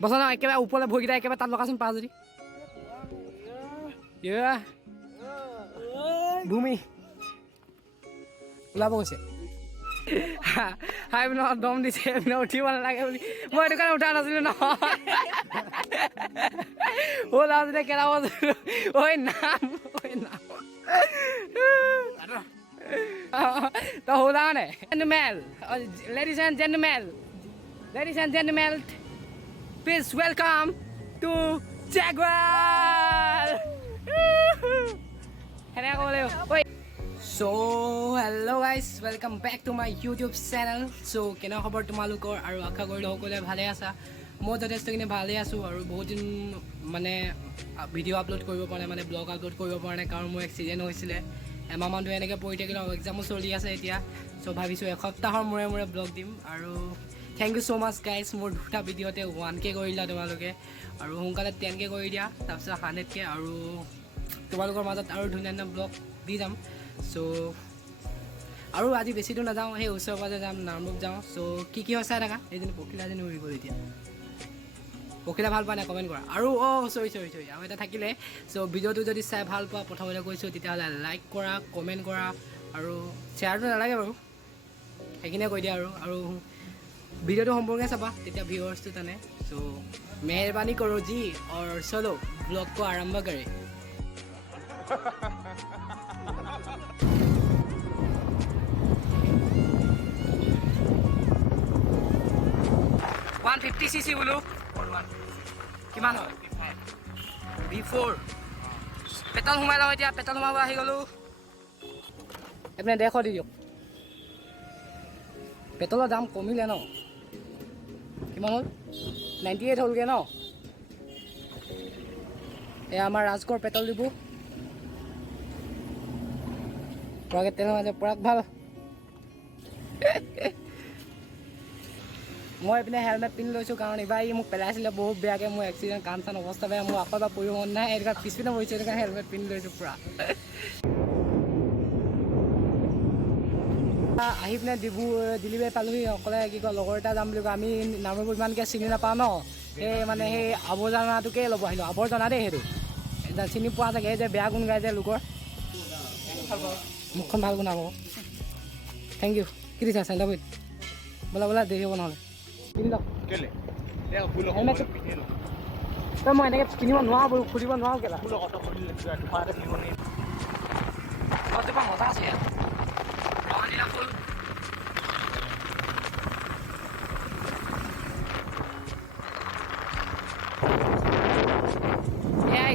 বচা না একেবাৰে ওপৰলৈ ভৰিকেইটা একেবাৰে তাত লগাচোন পাৰা যদি ভূমি ওলাব কৈছে হাই পিনে দম দিছে এইপিনে উঠিব নালাগে বুলি মই এইটো কাৰণে উঠা নাছিলোঁ নহয় ওলাও যেতিয়া কেৰাব ঐ নাম তই ওলাও নে gentlemen ladies and gentlemen please welcome to Jaguar সেনেকৈ ক'ব লাগিব ঐ So hello guys, welcome back to my YouTube channel. So কেনে খবৰ তোমালোকৰ আৰু আশা কৰিলোঁ সকলোৱে ভালে আছা মই যথেষ্টখিনি ভালে আছোঁ আৰু বহুত দিন মানে ভিডিঅ' আপলোড কৰিব পৰা নাই মানে ব্লগ আপলোড কৰিব পৰা নাই কাৰণ মোৰ এক্সিডেণ্ট হৈছিলে এমাহমানটো এনেকৈ পৰি থাকিলে এক্সামো চলি আছে এতিয়া চ' ভাবিছোঁ এসপ্তাহৰ মূৰে মূৰে ব্লগ দিম আৰু thank you so' much guys মোৰ দুটা ভিডিঅ'তে 1K কৰিলা তোমালোকে আৰু সোনকালে 10K কৰি দিয়া তাৰপিছত 100K আৰু তোমালোকৰ মাজত আৰু ধুনীয়া ধুনীয়া ব্লগ দি যাম চ' আৰু আজি বেছি দূৰ নাযাওঁ সেই ওচৰে পাজৰে যাম নামৰূপ যাওঁ চ' কি হয় চাই থাকা এইজনী পখিলা এজনী উৰি গ'ল এতিয়া পখিলা ভাল পোৱা নাই কমেণ্ট কৰা আৰু চৰি আৰু এটা থাকিলে চ' ভিডিঅ'টো যদি চাই ভাল পোৱা প্ৰথমতে কৈছোঁ তেতিয়াহ'লে লাইক কৰা কমেণ্ট কৰা আৰু শ্বেয়াৰটো নালাগে বাৰু সেইখিনিয়ে কৈ দিয়া আৰু ভিডিঅ'টো সম্পূৰ্ণকৈ চাবা তেতিয়া ভিউৱাৰ্ছটো টানে চ' মেহৰবানী কৰোঁ জি আৰু চলো ব্লগটো আৰম্ভ কৰে 150cc বোলো কিমান হয় V4 পেট্ৰল সোমাই লওঁ এতিয়া পেট্ৰল সোমাব আহি গ'লোঁ এইপিনে 150 দি দিয়ক পেট্ৰলৰ দাম কমিলে ন কিমান হ'ল 98 হ'লগৈ ন এয়া আমাৰ ৰাজগড় পেট্ৰল ডিপু পৰাগে তেল মাজে পৰাগ ভাল মই এইপিনে হেলমেট পিন্ধি লৈছোঁ কাৰণ এইবাৰ ই মোক পেলাইছিলে বহুত বেয়াকৈ মোৰ এক্সিডেণ্ট কাণ চান অৱস্থা বেয়া মোৰ আকৌ এবাৰ পৰিব মন নাই এনেকুৱা পিছপিনে পৰিছে সেইটো কাৰণে হেলমেট পিন্ধি লৈছোঁ পূৰা আহি পিনে ডেলিভাৰী পালোহি অকলে কি কয় লগৰ এটা যাম বুলি কয় আমি নামৰূপ ইমানকৈ চিনি নাপাওঁ ন সেই মানে সেই আৱৰ্জনাটোকে ল'ব আহিলোঁ আৱৰ্জনা দেই সেইটো চিনি পোৱা চাগে যে বেয়া গুণ গাই যে লোকৰ মুখখন ভাল গুণাব থেংক ইউ কি দিছা চেণ্ডাবৈত বোলা দেৰি হ'ব নহ'লে কিনি লওক তই মই এনেকৈ কিনিব নোৱাৰোঁ বাৰু খুলিব নোৱাৰোঁ কেলা মজা আছে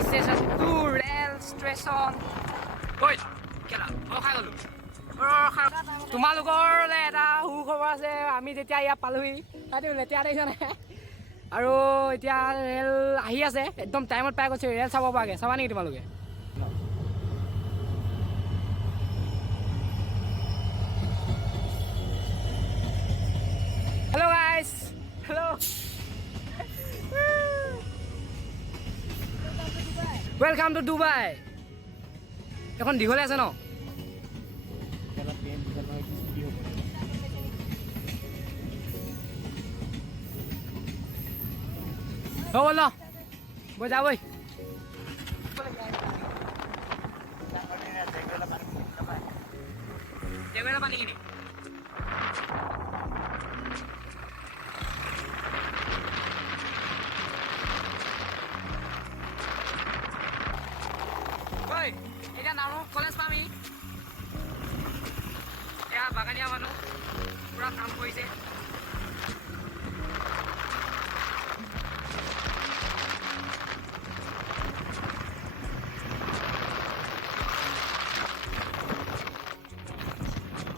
ষ্টেচনটো ৰেল ষ্টেচন তোমালোকৰলৈ এটা সুখবৰ আছে আমি যেতিয়া ইয়াত পালোহি তাতে লেতেৰা দেখিছানে আৰু এতিয়া ৰেল আহি আছে একদম টাইমত পাই গৈছে ৰেল চাব পৰাকৈ চাবা নেকি তোমালোকে hello' guys hello' welcome to Dubai এখন দীঘলে আছে ন হ'ব ন বৈ যা বৈ পানী কিনি এতিয়া নামৰূপ কলেজ পামি এয়া বাগানীয়া মানুহ পুৰা কাম কৰিছে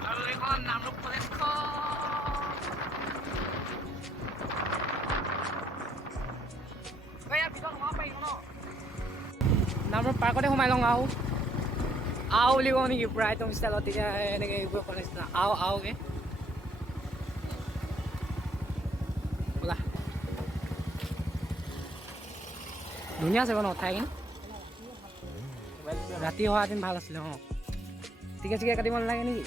আৰু এইখন নামৰূপ কলেজখন ইয়াৰ ভিতৰত সোমাব পাৰিব ন নামৰূপ পাৰ্কতে সোমাই লওঁ আও বুলি কওঁ নেকি প্ৰায় একদম ষ্টাইলত তেতিয়া এনেকৈ এইবোৰ কৰা নিচিনা আওকে ব'লা ধুনীয়া আছে ন ঠাইখিনি ৰাতি হোৱাহেঁতেন ভাল আছিলে টিকেট চিকেট কাটিব নালাগে নেকি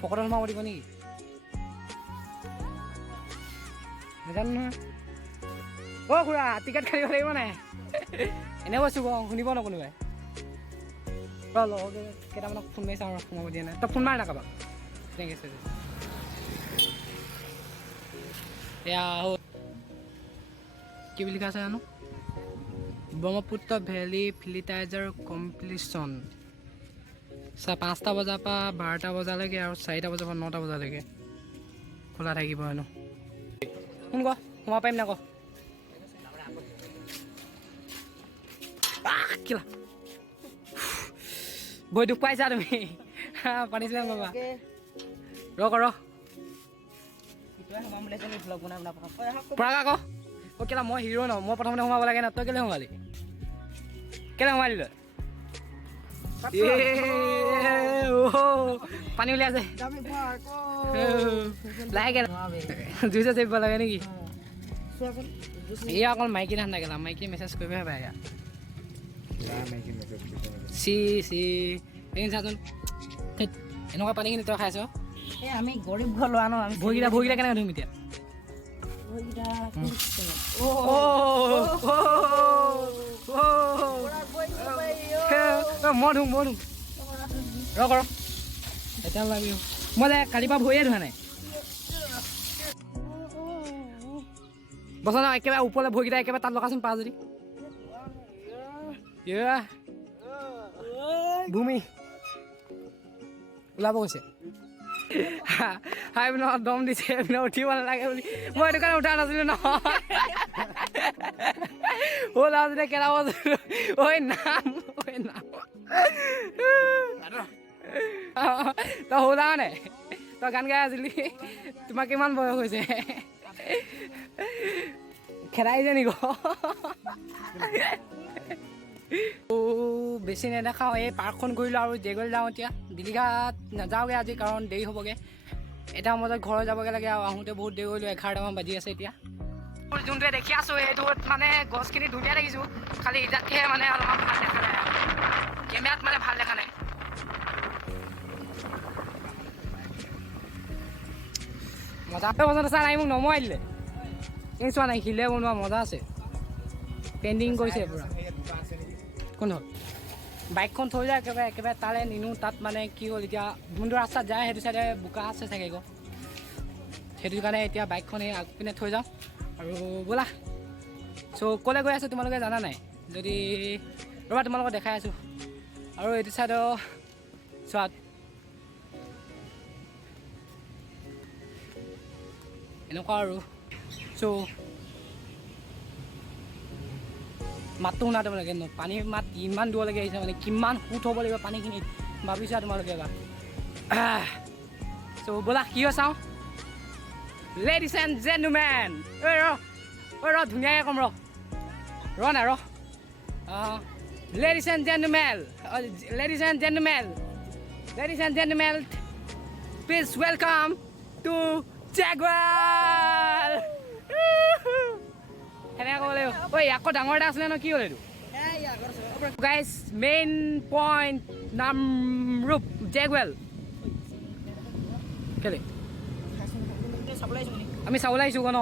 ফকটত সোমাব দিব নেকি নাজানো নহয় অ' খুৰা টিকেট কাটিব লাগিব নাই এনে কৈছোঁ কওঁ শুনিব ন কোনোবাই লগৰ কেইটামানক ফোন মাৰি চাওঁ সোমাব দিয়া নাই তই ফোন মাৰ না কাৰোবাক তেনেকৈ আছে এয়া কি বুলি লিখা আছে জানো ব্ৰহ্মপুত্ৰ ভেলী ফিল্টাৰাইজাৰ কমপ্লিশ্যন 5টা বজাৰ পৰা 12টা বজালৈকে আৰু 4টা বজাৰ পৰা 9টা বজালৈকে খোলা থাকিব হেনো শুন ক সোমাব পাৰিম নাই ক কিলা বৈ দুখ পাইছা তুমি পানী চোৱা বাবা ৰ পৰা আকৌ অ' কেলা মই হিৰো ন মই প্ৰথমতে সোমাব লাগে ন তই কেলে সোমালি কেলে সোমালি তই পানী উলিয়াইছে লাহেকে জুইছে চেপিব লাগে নেকি এয়া অকল মাইকী ধান্দা কেলা মাইকী মেছেজ কৰিবহে পাই এয়া চি এইখিনি চাচোন এনেকুৱা পানীখিনি তই খাইছ আমি গৰীব ঘৰ লোৱা ন আমি ভৰিকেইটা কেনেকৈ ধুম এতিয়া মই ধুম ৰ এতিয়া লাগি মই যে কালিৰ পৰা ভৰিয়ে ধোৱা নাই বচোন একেবাৰে ওপৰলৈ ভৰিকেইটা একেবাৰে তাত লগাচোন পা যদি ভূমি ওলাব কৈছে হাই পিনে দম দিছে পিনে উঠিব নালাগে বুলি মই এইটো কাৰণে উঠা নাছিলো নহয় ওলাব যেতিয়া কেলা ঐ নাম তই ওলাও নাই তই গান গাই আছিলি তোমাৰ কিমান বয়স হৈছে খেদাইছে নেকি বেছি নেদেখাওঁ এই পাৰ্কখন ঘূৰিলোঁ আৰু জেগল যাওঁ এতিয়া দিলীঘাট নাযাওঁগৈ আজি কাৰণ দেৰি হ'বগৈ এটা বজাত ঘৰত যাবগৈ লাগে আৰু আহোঁতে বহুত দেৰি কৰিলোঁ 11টামান বাজি আছে এতিয়া যোনটোৱে দেখি আছোঁ সেইটোত মানে গছখিনি ধুনীয়া দেখিছোঁ খালি ইটাতহে মানে অলপমান ভাল দেখা নাই কেমেৰাত মানে ভাল দেখা নাই মজা পচন্দ চাই নাই মোক নমোৱাই দিলে এই চোৱা নাই শিলে বনোৱা মজা আছে পেইণ্টিং কৰিছে পূৰা কোন হ'ল বাইকখন থৈ যায় একেবাৰে তালৈ নিনো তাত মানে কি হ'ল এতিয়া যোনটো ৰাস্তাত যায় সেইটো চাইডে বোকা আছে চাগে আকৌ সেইটো কাৰণে এতিয়া বাইকখন এই আগপিনে থৈ যাওঁ আৰু ব'লা চ' ক'লৈ গৈ আছোঁ তোমালোকে জানা নাই যদি ৰ'বা তোমালোকক দেখাই আছোঁ আৰু এইটো চাইডৰ চোৱাত এনেকুৱা আৰু চ' মাতটো শুনা তোমালোকে পানীৰ মাত ইমান দূৰলৈকে আহিছে মানে কিমান সুত হ'ব লাগিব পানীখিনিত ভাবিছা তোমালোকে এবাৰ চ' ব'লা কি হয় চাওঁ লেডিজ এণ্ড জেণ্টলমেন ৰ ধুনীয়াকৈ ক'ম ৰ ladies and gentlemen please welcome to জেগুৱেল সেনেকৈ ক'ব লাগিব ঐ আকৌ ডাঙৰ এটা আছিলে ন কি হ'ল এইটো গাইজ মেইন পইণ্ট নামৰূপ জেগুৱেল কেলে আমি চাবলৈ আহিছোঁ ন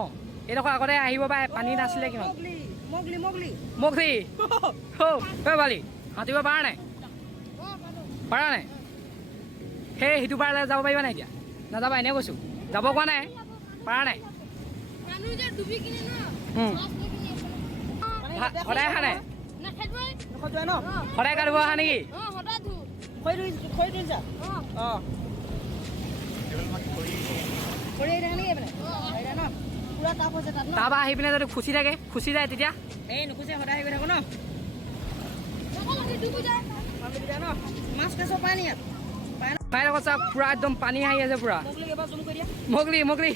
এইডোখৰ আগতে আহিব পাৰে পানী নাছিলে কিমান মগলি বালি সাঁতুৰিব পাৰা নাই সেইটো পাৰে যাব পাৰিবা নাই এতিয়া নাযাবা এনেই কৈছোঁ যাব কোৱা নাই পাৰা নাই সদায় অহা নাই সদায় কাটিব অহা নেকি তাৰপৰা আহি পিনে যদি খুচি যায় তেতিয়া এই নুখোজে সদায় আহি থাকো ন মাছ কাছ পাই নি পাই লগত চা পুৰা একদম পানী আহি আছে পুৰা মগলি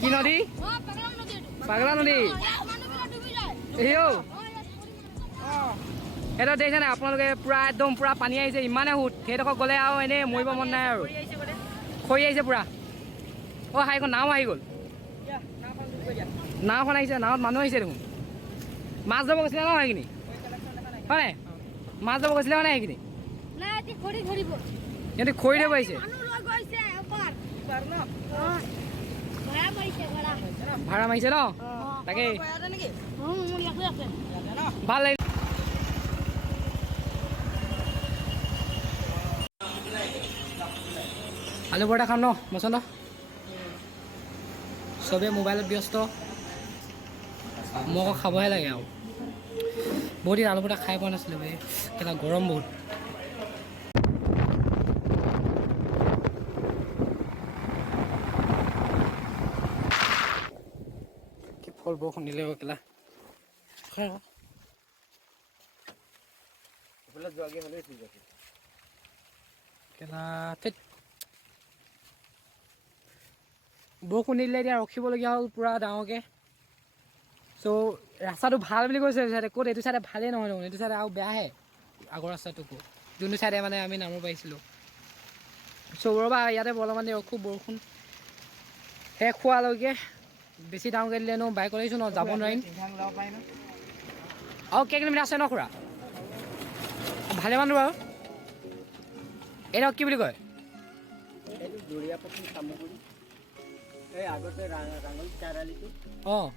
কি নদী পাগলা নদী এটা দেখিছে নাই আপোনালোকে পুৰা একদম পুৰা পানী আহিছে ইমানে সুত সেইডোখৰ গ'লে আৰু এনেই মৰিব মন নাই আৰু খৰি আহিছে পুৰা অ' হাইখন নাও আহি গ'ল নাওখন আহিছে নাৱত মানুহ আহিছে দেখোন মাছ যাব গৈছিলে ন সেইখিনি হয় নাই মাছ যাব গৈছিলে মানে সেইখিনি সিহঁতে খৰিতে পাৰিছে পাৰ ন ভাড়া মাৰিছে ন তাকেই ইয়াতে নেকি ভাল লাগিল আলু পৰঠা খাম ন মচন্দ চবেই মোবাইলত ব্যস্ত মই আকৌ খাবহে লাগে আৰু বহুত দিন আলু পৰঠা খাই পোৱা নাছিলোঁ বে কেলা গৰম বহুত কি ফল বৰষুণ দিলে কেলা কেলা বৰষুণ দিলে এতিয়া ৰখিবলগীয়া হ'ল পূৰা ডাঙৰকৈ চ' ৰাস্তাটো ভাল বুলি কৈছে এইটো চাইডে ক'ত এইটো চাইডে ভালেই নহয় দেখোন এইটো চাইডে আৰু বেয়াহে আগৰ ৰাস্তাটোকো যোনটো চাইডে মানে আমি নামিব পাৰিছিলোঁ চ' ৰ'বা ইয়াতে অলপমান ৰখোঁ বৰষুণ শেষ হোৱালৈকে বেছি ডাঙৰকৈ দিলে ন বাইক ওলাইছোঁ ন যাব নোৱাৰিম আৰু কেই কিলোমিটাৰ আছে ন খুৰা ভালে মানুহ বাৰু এইটো কি বুলি কয় অঁ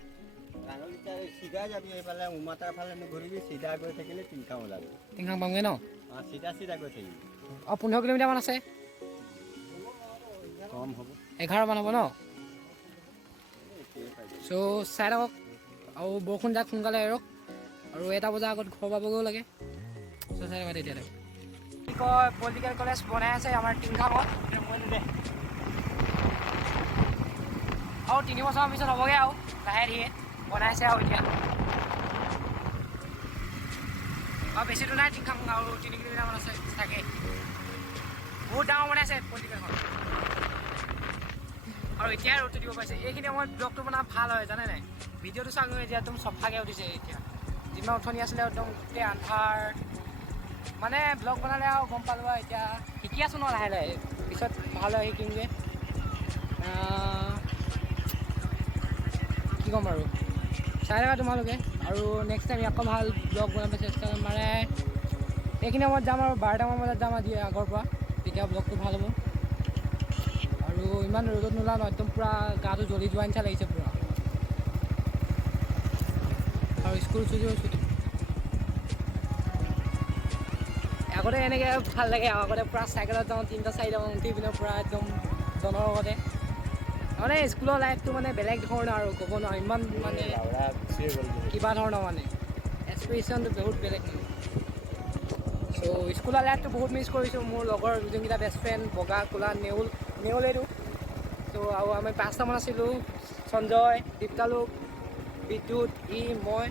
চিধা যাবি এইফালে উমাতাৰ ফালে ঘূৰিবি চিধা গৈ থাকিলে টিংখাং ওলাবি টিংখাং পামগৈ ন চিধা চিধা গৈ থাকিবি অঁ 15 কিলোমিটাৰমান আছে কম হ'ব 11 মান হ'ব ন চ' চাই থাকক আৰু বৰষুণ যাক সোনকালে এৰক আৰু 1টা বজাৰ আগত ঘৰ পাবগৈও লাগে চ' চাই থাকক তেতিয়ালৈ কি কয় পলিটিকেল কলেজ বনাই আছে আমাৰ টিংখাঙত আৰু 3 বছৰৰ পিছত হ'বগৈ আৰু লাহে ধীৰে বনাইছে আৰু এতিয়া আৰু বেছি দূৰ নাই টিংখাং আৰু 3 কিলোমিটাৰমান আছে তাকে বহুত ডাঙৰ বনাইছে পলিটিকেলখন আৰু এতিয়াই ৰ'দটো দিব পাৰিছে এইখিনি সময়ত ব্লগটো বনাব ভাল হয় জানে নাই ভিডিঅ'টো চাওঁ এতিয়া একদম চফাকৈ উঠিছে এতিয়া যিমান উঠনি আছিলে একদম গোটেই আন্ধাৰ মানে ব্লগ বনালে আৰু গম পালোঁ আৰু এতিয়া শিকি আছোঁ ন লাহে লাহে পিছত ভাল হয় শিকিমগৈ কি ক'ম আৰু চাই থাকা তোমালোকে আৰু নেক্সট টাইম আকৌ ভাল ব্লগ বনাব চেষ্টা কৰিম মানে এইখিনি সময়ত যাম আৰু 12টামান বজাত যাম আজি আগৰ পৰা তেতিয়া ব্লগটো ভাল হ'ব আৰু ইমান ৰ'দত নোলাওঁ ন একদম পূৰা গাটো জ্বলি যোৱা নিচিনা লাগিছে পূৰা আৰু স্কুল ছুটি আগতে এনেকৈ ভাল লাগে আৰু আগতে পূৰা চাইকেলত যাওঁ 3টা 4টামান উঠি পিনে পূৰা একদম জনৰ লগতে মানে স্কুলৰ লাইফটো মানে বেলেগ ধৰণৰ আৰু ক'ব নোৱাৰোঁ ইমান মানে কিবা ধৰণৰ মানে এক্সপিৰিয়েঞ্চনটো বহুত বেলেগ মানে চ' স্কুলৰ লাইফটো বহুত মিছ কৰিছোঁ মোৰ লগৰ যোনকেইটা বেষ্ট ফ্ৰেণ্ড বগা ক'লা নেউলেটো চ' আৰু আমি 5টামান আছিলোঁ সঞ্জয় দীপ্তালোক বিদ্যুৎ মই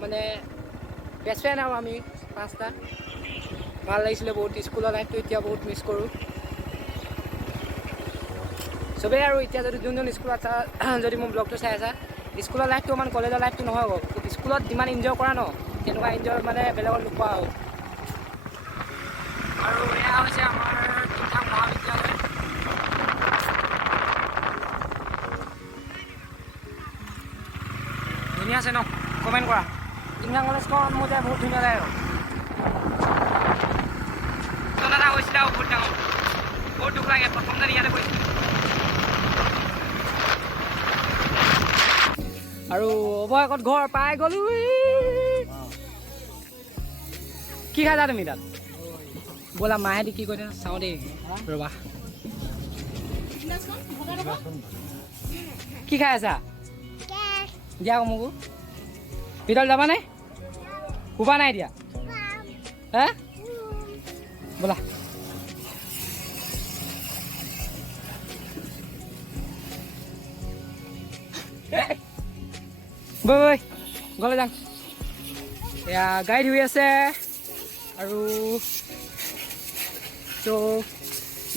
মানে বেষ্ট ফ্ৰেণ্ড আৰু আমি 5টা ভাল লাগিছিলে বহুত স্কুলৰ লাইফটো এতিয়া বহুত মিছ কৰোঁ চবেই আৰু এতিয়া যদি যোন স্কুলত যদি মোৰ ব্লগটো চাই আছা স্কুলৰ লাইফটো ইমান কলেজৰ লাইফটো নহয় স্কুলত যিমান এনজয় কৰা ন তেনেকুৱা এনজয় মানে বেলেগত নোপোৱা আৰু এয়া হৈছে আমাৰ টিংখাং মহাবিদ্যালয় ধুনীয়া আছে ন কমেণ্ট কৰা টিংখাং কলেজখন মোৰ এতিয়া বহুত ধুনীয়া লাগে আৰু এটা হৈছিলে আৰু বহুত ডাঙৰ বহুত দুখ লাগে প্ৰথম দিন ইয়াতে গৈছিলোঁ আৰু অৱশেষত ঘৰ পাই গ'লো কি খাইছা তুমি তাত ব'লা মাহেঁতি কি কৈছে চাওঁ দেই ৰ'বা কি খাই আছা দিয়া মোকো ভিতৰত যাবানে শুবা নাই এতিয়া হে ব'লা বৈ গ'লে যাওঁ এয়া গাড়ী ধুই আছে আৰু চ'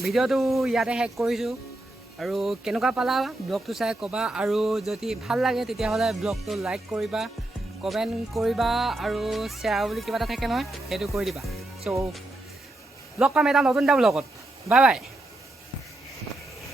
ভিডিঅ'টো ইয়াতে শেষ কৰিছোঁ আৰু কেনেকুৱা পালা ব্লগটো চাই ক'বা আৰু যদি ভাল লাগে তেতিয়াহ'লে ব্লগটো লাইক কৰিবা কমেণ্ট কৰিবা আৰু শ্বেয়াৰ বুলি কিবা এটা থাকে নহয় সেইটো কৰি দিবা চ' লগ পাম এটা নতুন এটা ব্লগত বাই বাই